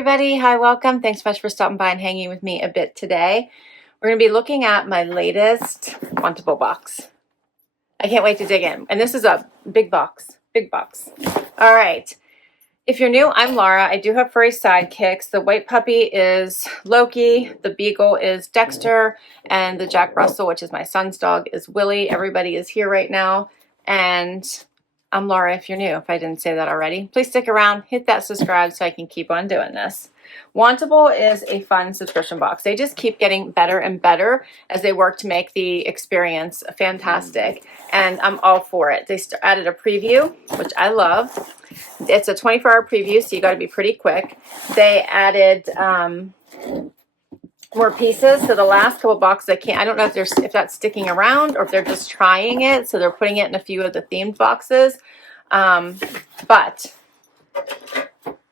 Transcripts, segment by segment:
everybody. Hi, welcome. Thanks so much for stopping by and hanging with me a bit today. We're going to be looking at my latest Wantable box. I can't wait to dig in. And this is a big box. Big box. All right. If you're new, I'm Laura. I do have furry sidekicks. The white puppy is Loki. The beagle is Dexter. And the Jack Russell, which is my son's dog, is Willie. Everybody is here right now. And I'm Laura if you're new, if I didn't say that already. Please stick around, hit that subscribe so I can keep on doing this. Wantable is a fun subscription box. They just keep getting better and better as they work to make the experience fantastic. And I'm all for it. They added a preview, which I love. It's a 24-hour preview, so you got to be pretty quick. They added more pieces. So the last couple boxes, I don't know if that's sticking around or if they're just trying it. So they're putting it in a few of the themed boxes. But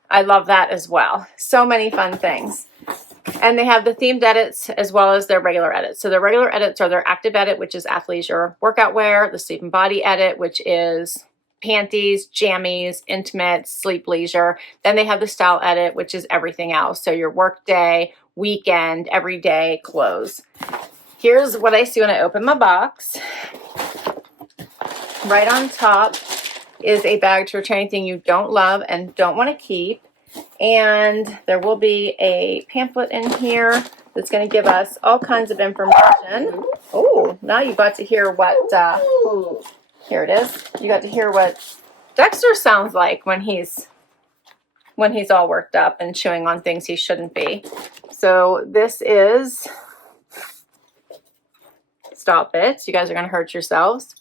I love that as well. So many fun things. And they have the themed edits as well as their regular edits. So their regular edits are their active edit, which is athleisure workout wear, the sleep and body edit, which is panties, jammies, intimates, sleep leisure. Then they have the style edit, which is everything else. So your work day, weekend, everyday clothes. Here's what I see when I open my box. Right on top is a bag to return anything you don't love and don't want to keep. And there will be a pamphlet in here that's going to give us all kinds of information. Oh, now you got to hear what, here it is. You got to hear what Dexter sounds like when he's all worked up and chewing on things he shouldn't be. So this is, stop it. You guys are going to hurt yourselves.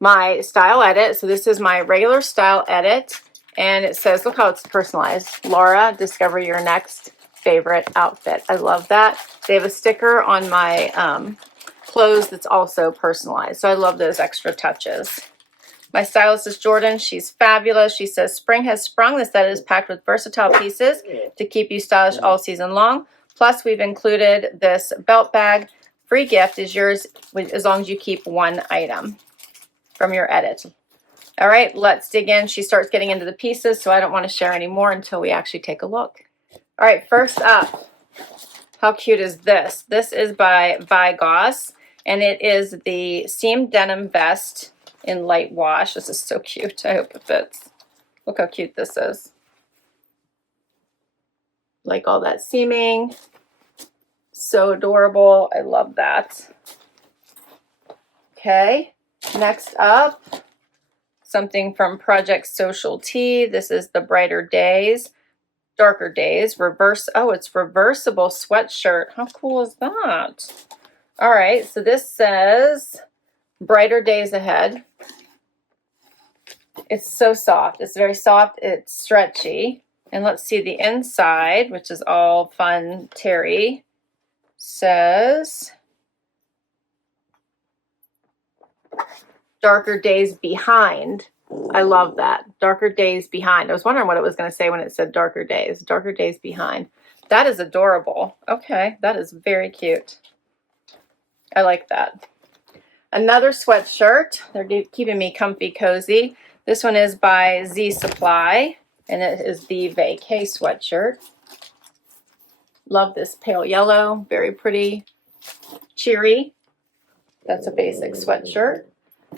My style edit. So this is my regular style edit. And it says, look how it's personalized. Laura, discover your next favorite outfit. I love that. They have a sticker on my clothes that's also personalized. So I love those extra touches. My stylist is Jordan. She's fabulous. She says, spring has sprung. The set is packed with versatile pieces to keep you stylish all season long. Plus, we've included this belt bag. Free gift is yours as long as you keep one item from your edit. All right, let's dig in. She starts getting into the pieces, so I don't want to share any more until we actually take a look. All right, first up, how cute is this? This is by Vigoss, and it is the seamed denim vest in light wash. This is so cute. I hope it fits. Look how cute this is. Like all that seaming. So adorable. I love that. Okay, next up, something from Project Social Tea. This is the Brighter Days, Darker Days. It's reversible sweatshirt. How cool is that? All right, so this says Brighter Days Ahead. It's so soft. It's very soft. It's stretchy. And let's see the inside, which is all fun terry. Says Darker Days Behind. I love that. Darker Days Behind. I was wondering what it was going to say when it said Darker Days. Darker Days Behind. That is adorable. Okay, that is very cute. I like that. Another sweatshirt. They're keeping me comfy, cozy. This one is by Z Supply, and it is the Vacay sweatshirt. Love this pale yellow. Very pretty. Cheery. That's a basic sweatshirt.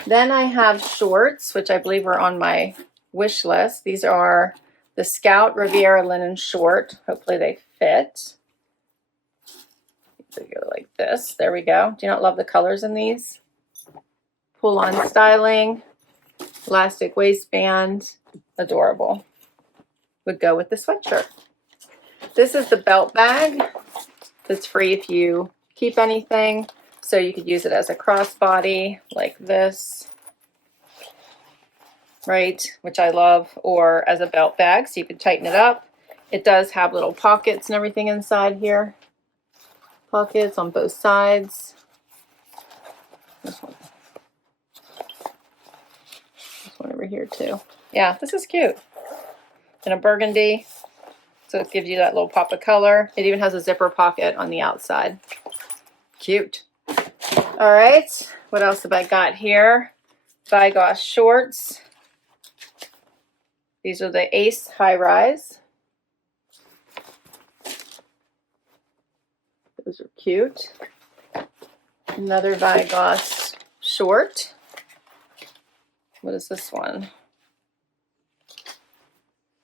Then I have shorts, which I believe are on my wish list. These are the Scout Riviera linen short. Hopefully they fit. They go like this. There we go. Do you not love the colors in these? Pull-on styling, elastic waistband, adorable. Would go with the sweatshirt. This is the belt bag. That's free if you keep anything. So you could use it as a crossbody like this, right? Which I love, or as a belt bag, so you could tighten it up. It does have little pockets and everything inside here. Pockets on both sides. This one over here too. Yeah, this is cute. In a burgundy, so it gives you that little pop of color. It even has a zipper pocket on the outside. Cute. All right, what else have I got here? Vigoss shorts. These are the Ace high rise. Those are cute. Another Vigoss short. What is this one?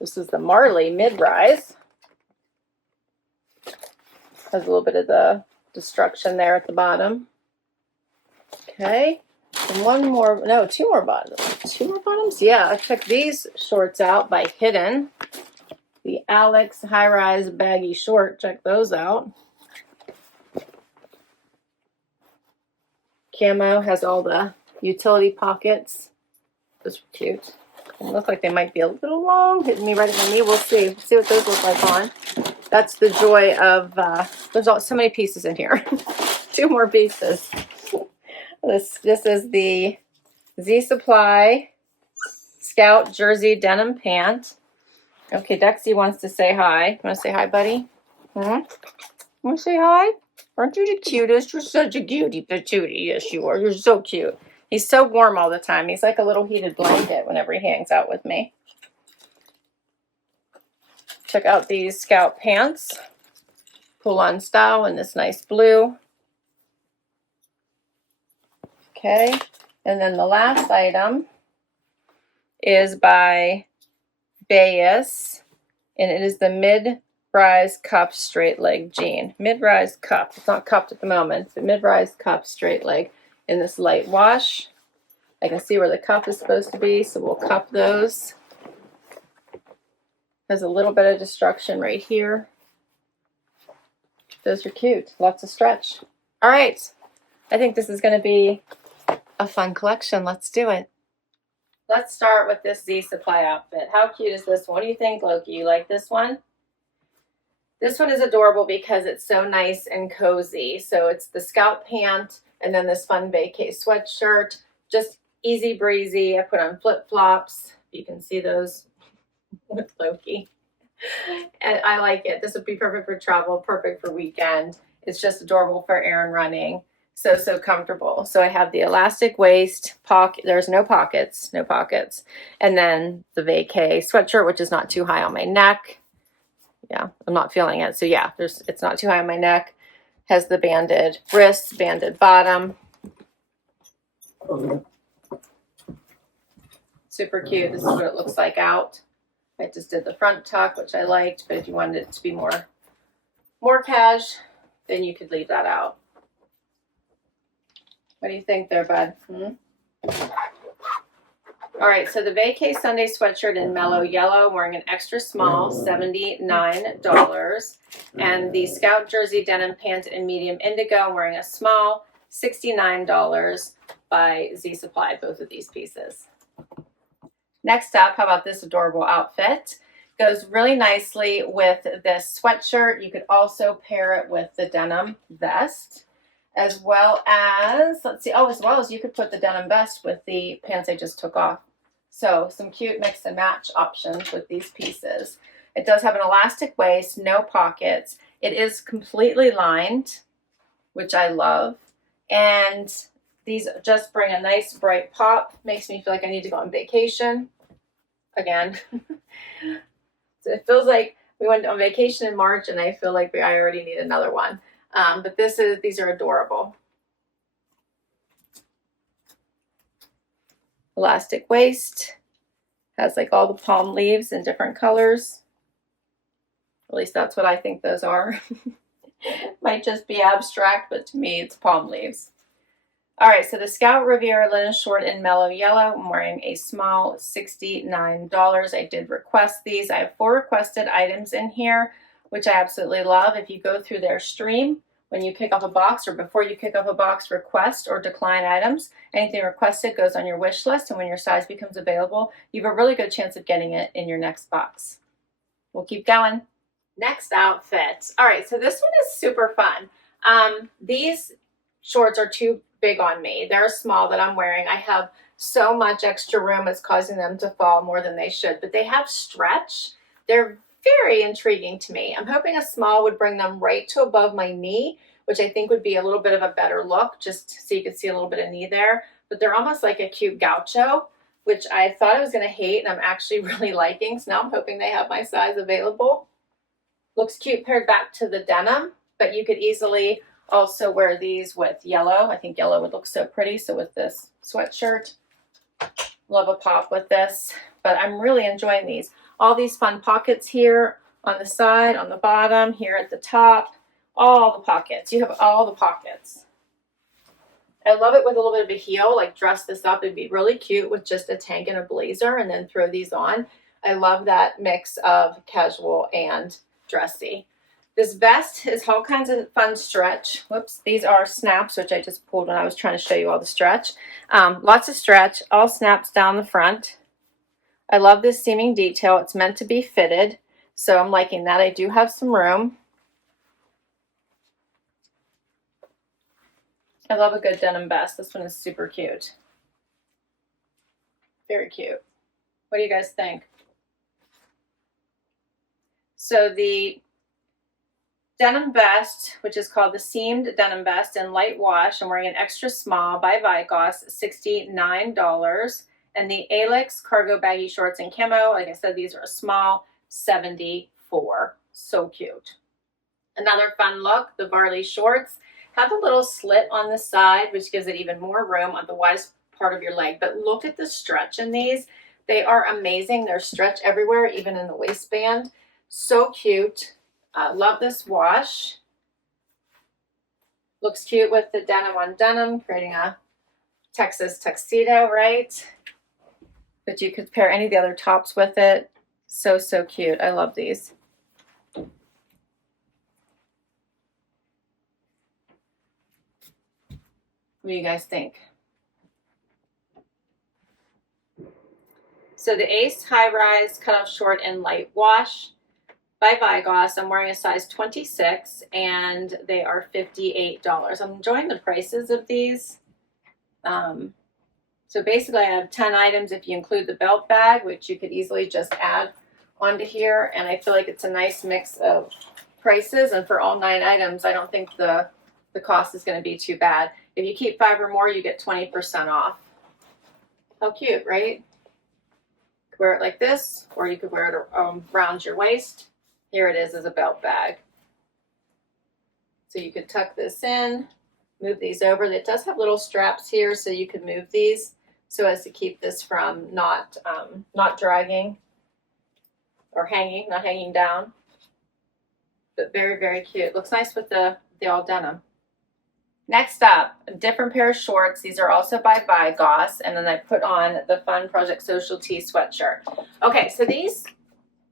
This is the Marley mid-rise. Has a little bit of the destruction there at the bottom. Okay. And one more, no, two more bottoms. Two more bottoms? Yeah, I checked these shorts out by Hidden. The Alyx high-rise baggy short. Check those out. Camo has all the utility pockets. Those are cute. They look like they might be a little long, hitting me right in the knee. We'll see. See what those look like on. That's the joy of, there's so many pieces in here. Two more pieces. This is the Z Supply Scout Jersey Denim Pant. Okay, Dexy wants to say hi. You want to say hi, buddy? Want to say hi? Aren't you the cutest? You're such a cutie patootie. Yes, you are. You're so cute. He's so warm all the time. He's like a little heated blanket whenever he hangs out with me. Check out these Scout pants. Pull-on style in this nice blue. Okay, and then the last item is by Bayous, and it is the mid-rise cup straight leg jean. Mid-rise cup. It's not cupped at the moment, but mid-rise cup straight leg in this light wash. I can see where the cup is supposed to be, so we'll cup those. There's a little bit of destruction right here. Those are cute. Lots of stretch. All right. I think this is going to be a fun collection. Let's do it. Let's start with this Z Supply outfit. How cute is this one? What do you think, Loki? You like this one? This one is adorable because it's so nice and cozy. So it's the Scout pant and then this fun Vacay sweatshirt. Just easy breezy. I put on flip-flops. You can see those with Loki. And I like it. This would be perfect for travel, perfect for weekend. It's just adorable for errand running. So comfortable. So I have the elastic waist, pocket. There's no pockets. And then the Vacay sweatshirt, which is not too high on my neck. Yeah, I'm not feeling it. So yeah, it's not too high on my neck. Has the banded wrists, banded bottom. Super cute. This is what it looks like out. I just did the front tuck, which I liked, but if you wanted it to be more cash, then you could leave that out. What do you think there, bud? All right, so the Vacay Sunday sweatshirt in mellow yellow, wearing an extra small, $79. And the Scout Jersey denim pant in medium indigo, wearing a small, $69 by Z Supply, both of these pieces. Next up, how about this adorable outfit? Goes really nicely with this sweatshirt. You could also pair it with the denim vest, as well as, as well as you could put the denim vest with the pants I just took off. So some cute mix and match options with these pieces. It does have an elastic waist, no pockets. It is completely lined, which I love. And these just bring a nice bright pop. Makes me feel like I need to go on vacation again. So it feels like we went on vacation in March and I feel like I already need another one. But these are adorable. Elastic waist. Has like all the palm leaves in different colors. At least that's what I think those are. Might just be abstract, but to me it's palm leaves. All right, so the Scout Riviera linen short in mellow yellow. I'm wearing a small, $69. I did request these. I have 4 requested items in here, which I absolutely love. If you go through their stream, when you kick off a box or before you kick off a box, request or decline items. Anything requested goes on your wish list, and when your size becomes available, you have a really good chance of getting it in your next box. We'll keep going. Next outfit. All right, so this one is super fun. These shorts are too big on me. They're small that I'm wearing. I have so much extra room, it's causing them to fall more than they should, but they have stretch. They're very intriguing to me. I'm hoping a small would bring them right to above my knee, which I think would be a little bit of a better look, just so you could see a little bit of knee there. But they're almost like a cute gaucho, which I thought I was going to hate, and I'm actually really liking. So now I'm hoping they have my size available. Looks cute paired back to the denim. but you could easily also wear these with yellow. I think yellow would look so pretty. So with this sweatshirt, love a pop with this, but I'm really enjoying these. All these fun pockets here on the side, on the bottom, here at the top, all the pockets. You have all the pockets. I love it with a little bit of a heel, like dress this up. It'd be really cute with just a tank and a blazer and then throw these on. I love that mix of casual and dressy. This vest is all kinds of fun stretch. Whoops, these are snaps, which I just pulled when I was trying to show you all the stretch. Lots of stretch, all snaps down the front. I love this seaming detail. It's meant to be fitted, so I'm liking that. I do have some room. I love a good denim vest. This one is super cute. Very cute. What do you guys think? So the denim vest, which is called the seamed denim vest in light wash, I'm wearing an extra small by Vigoss, $69. And the Alyx cargo baggy shorts in camo, like I said, these are a small, $74. So cute. Another fun look, the Marley shorts have a little slit on the side, which gives it even more room on the widest part of your leg. But look at the stretch in these. They are amazing. There's stretch everywhere, even in the waistband. So cute. Love this wash. Looks cute with the denim on denim, creating a Texas tuxedo, right? But you could pair any of the other tops with it. So, so cute. I love these. What do you guys think? So the Ace High Rise Cutoff Short in Light Wash by Vigoss. I'm wearing a size 26 and they are $58. I'm enjoying the prices of these. So basically I have 10 items if you include the belt bag, which you could easily just add onto here. And I feel like it's a nice mix of prices. And for all 9 items, I don't think the cost is going to be too bad. If you keep 5 or more, you get 20% off. How cute, right? You could wear it like this, or you could wear it around your waist. Here it is as a belt bag. So you could tuck this in, move these over. It does have little straps here, so you could move these so as to keep this from not dragging or hanging, not hanging down. But very, very cute. Looks nice with the all denim. Next up, a different pair of shorts. These are also by Vigoss, and then I put on the Fun Project Social Tee sweatshirt. Okay, so these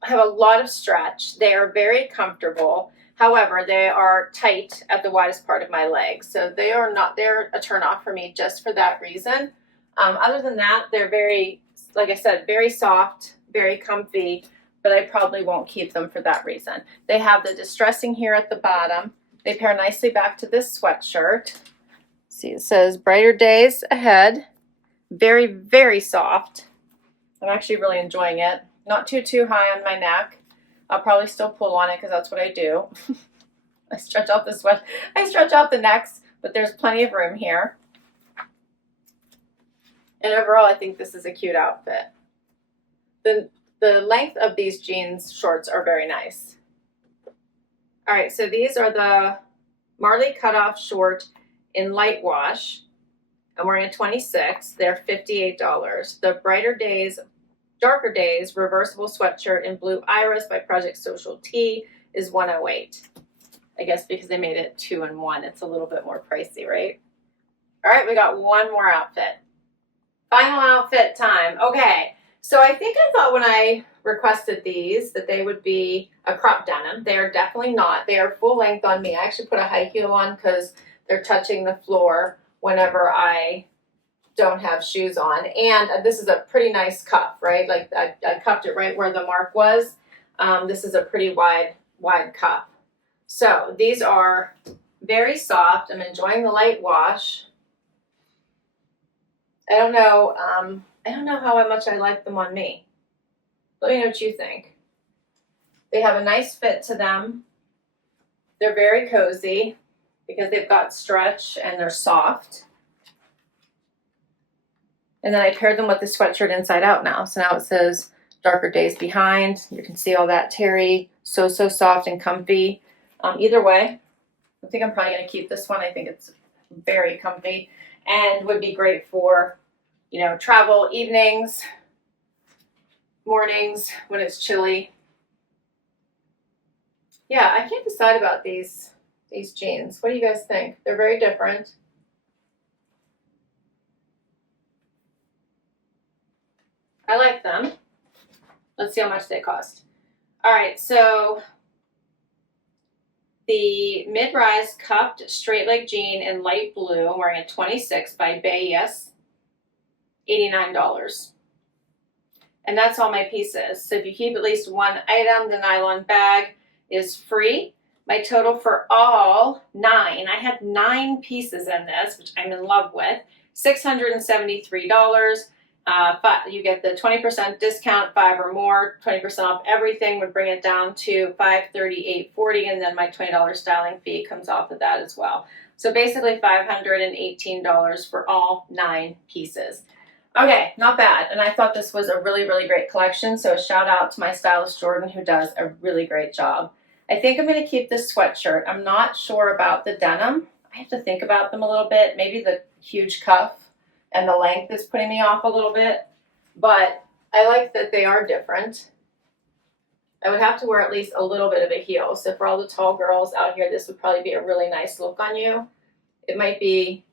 have a lot of stretch. They are very comfortable. However, they are tight at the widest part of my legs. So they're a turn off for me just for that reason. Other than that, they're very, like I said, very soft, very comfy, but I probably won't keep them for that reason. They have the distressing here at the bottom. They pair nicely back to this sweatshirt. See, it says brighter days ahead. Very, very soft. I'm actually really enjoying it. Not too high on my neck. I'll probably still pull on it because that's what I do. I stretch out the necks, but there's plenty of room here. And overall, I think this is a cute outfit. The length of these jeans shorts are very nice. All right, so these are the Marley cutoff short in light wash. I'm wearing a 26. They're $58. The brighter days, darker days reversible sweatshirt in blue iris by Project Social Tee is $108. I guess because they made it 2 in 1, it's a little bit more pricey, right? All right, we got one more outfit. Final outfit time. Okay, so I think I thought when I requested these that they would be a crop denim. They are definitely not. They are full length on me. I actually put a high heel on because they're touching the floor whenever I don't have shoes on. And this is a pretty nice cuff, right? Like I cuffed it right where the mark was. This is a pretty wide cuff. So these are very soft. I'm enjoying the light wash. I don't know how much I like them on me. Let me know what you think. They have a nice fit to them. They're very cozy because they've got stretch and they're soft. And then I paired them with the sweatshirt inside out now. So now it says darker days behind. You can see all that terry. So soft and comfy. Either way, I think I'm probably going to keep this one. I think it's very comfy and would be great for, you know, travel evenings, mornings when it's chilly. Yeah, I can't decide about these jeans. What do you guys think? They're very different. I like them. Let's see how much they cost. All right, so the mid-rise cupped straight leg jean in light blue, I'm wearing a 26 by Bayous, $89. And that's all my pieces. So if you keep at least one item, the nylon bag is free. My total for all 9, I had 9 pieces in this, which I'm in love with, $673. But you get the 20% discount, 5 or more, 20% off everything would bring it down to $538.40, and then my $20 styling fee comes off of that as well. So basically $518 for all 9 pieces. Okay, not bad. And I thought this was a really, really great collection. So a shout out to my stylist, Jordan, who does a really great job. I think I'm going to keep this sweatshirt. I'm not sure about the denim. I have to think about them a little bit. Maybe the huge cuff and the length is putting me off a little bit. But I like that they are different. I would have to wear at least a little bit of a heel. So for all the tall girls out here, this would probably be a really nice look on you. It might be...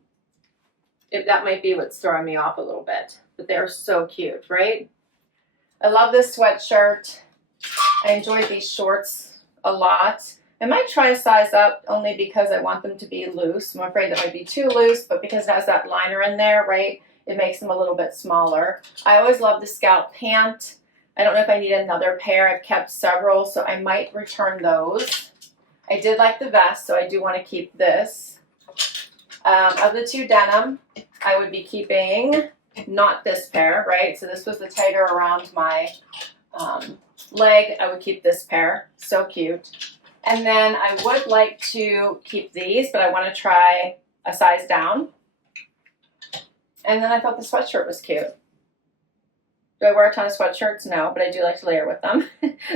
that might be what's throwing me off a little bit, but they're so cute, right? I love this sweatshirt. I enjoy these shorts a lot. I might try a size up only because I want them to be loose. I'm afraid that might be too loose, but because it has that liner in there, right, it makes them a little bit smaller. I always love the Scout pant. I don't know if I need another pair. I've kept several, so I might return those. I did like the vest, so I do want to keep this. Of the 2 denim, I would be keeping not this pair, right? So this was the tighter around my leg. I would keep this pair. So cute. And then I would like to keep these, but I want to try a size down. And then I thought the sweatshirt was cute. Do I wear a ton of sweatshirts? No, but I do like to layer with them.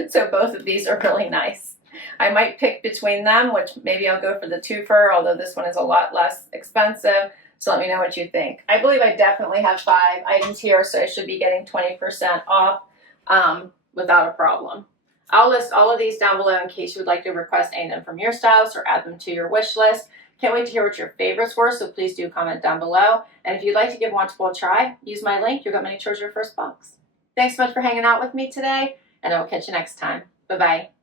So both of these are really nice. I might pick between them, which maybe I'll go for the twofer, although this one is a lot less expensive. So let me know what you think. I believe I definitely have 5 items here, so I should be getting 20% off without a problem. I'll list all of these down below in case you would like to request any of them from your stylist or add them to your wish list. Can't wait to hear what your favorites were, so please do comment down below. And if you'd like to give Wantable a try, use my link. You'll get money towards your first box. Thanks so much for hanging out with me today, and I will catch you next time. Bye-bye.